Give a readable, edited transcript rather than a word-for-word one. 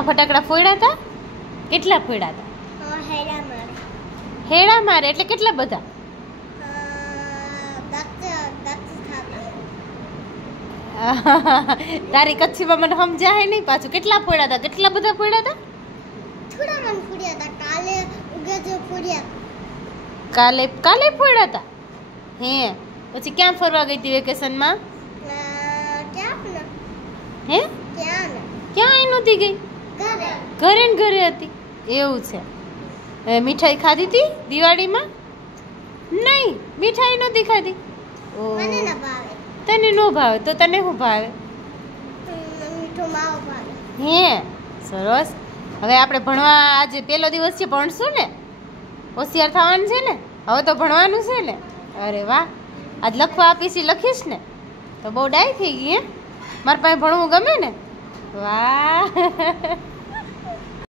ફટાકડા ફોડ્યા હતા? કેટલા ફોડ્યા હતા? હેડા મારે એટલે કેટલા બધા? તારી કચ્છીમાં મને સમજાય નહીં પાછું. કેટલા ફોડ્યા હતા? કેટલા બધા ફોડ્યા હતા? થોડા મન ફોડ્યા હતા. કાલે ઉગે જો ફોડ્યા. કાલે કાલે ફોડ્યા હતા? હે પછી ક્યાં ફરવા ગઈ હતી વેકેશનમાં? ક્યાં? હે ક્યાં? ક્યાં નહોતી ગઈ? ઘરે. ઘરે ને ઘરે હતી. એવું છે. મીઠાઈ ખાધી હતી દિવાળીમાં? નહીં, મીઠાઈ નહોતી ખાધી. મને ન ભાવે. તને નો ભાવે તો તને શું ભાવે? મીઠો માવો ભાવે. હે સરસ. હવે આપણે ભણવા આજે પહેલો દિવસ છે, ભણશું ને? હોશિયાર થવાનું છે ને? હવે તો ભણવાનું છે ને? અરે વાહ, આજ લખવા આપીશ લખીશ ને? તો બહુ ડાય થઈ ગઈ. હે મારા પાસે ભણવું ગમે ને? વાહ.